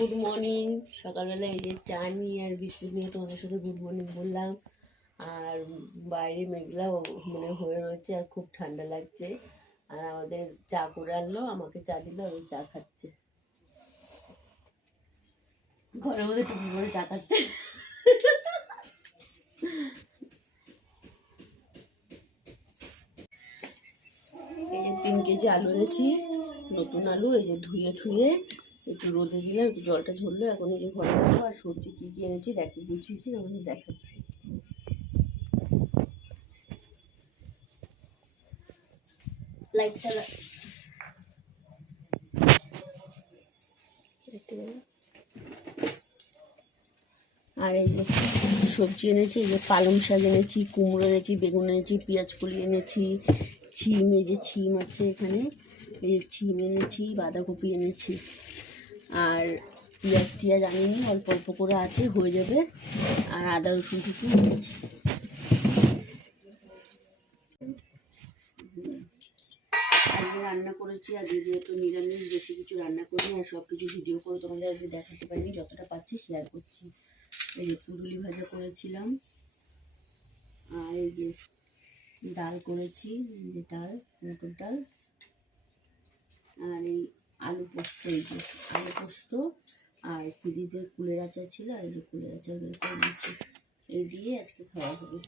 Good morning. সকালবেলা এই যে চা নিয়ে আর বিস্কুট নিয়ে তোমাদের সাথে গুড মর্নিং বললাম। আর বাইরে মেঘলা মানে হয়ে রয়েছে আর খুব ঠান্ডা লাগছে। আর আমাদের চা করে আনলো, আমাকে চা দিল, আমি চা খাচ্ছে। ঘরের মধ্যে টুপি করে চা খাচ্ছে। এই যে 3 কেজি আলু এনেছি, নতুন আলু। এই যে ধুয়ে ঠুয়ে একটু রোদে দিলাম, একটু জলটা ঝরলো। এখন এই যে ঘরে রাখবো। আর সবজি কী কী এনেছি দেখি, গুছিয়েছি, আমাদের দেখাচ্ছি। লাইটটা আর এই যে সবজি এনেছি, এই যে পালং শাক এনেছি, কুমড়ো এনেছি, বেগুন এনেছি, পেঁয়াজ কলি এনেছি, ছিম, এই যে ছিম আছে এখানে, এই যে ছিম এনেছি, বাঁধাকপি এনেছি। আর পেঁয়াজ টিয়াজ আনিনি, অল্প অল্প করে আছে, হয়ে যাবে। আর আদা রসুন টুসুন এনেছি। আজকে রান্না করেছি, আজকে যেহেতু নিরামিষ, বেশি কিছু রান্না করিনি। আর সব কিছু ভিডিও করে তোমাদের আজকে দেখাতে পারিনি, যতটা পাচ্ছি শেয়ার করছি। এই যে পুরুলি ভাজা করেছিলাম, আর এই যে ডাল করেছি, এই যে ডাল, মটর ডাল। আর এই আলু পোস্ত, এই যে আলু পোস্ত। আর ফ্রিজে কুলের আচার ছিল, আর এই যে কুলের আচার বের করে নিয়েছি। এই দিয়ে আজকে খাওয়া হবে।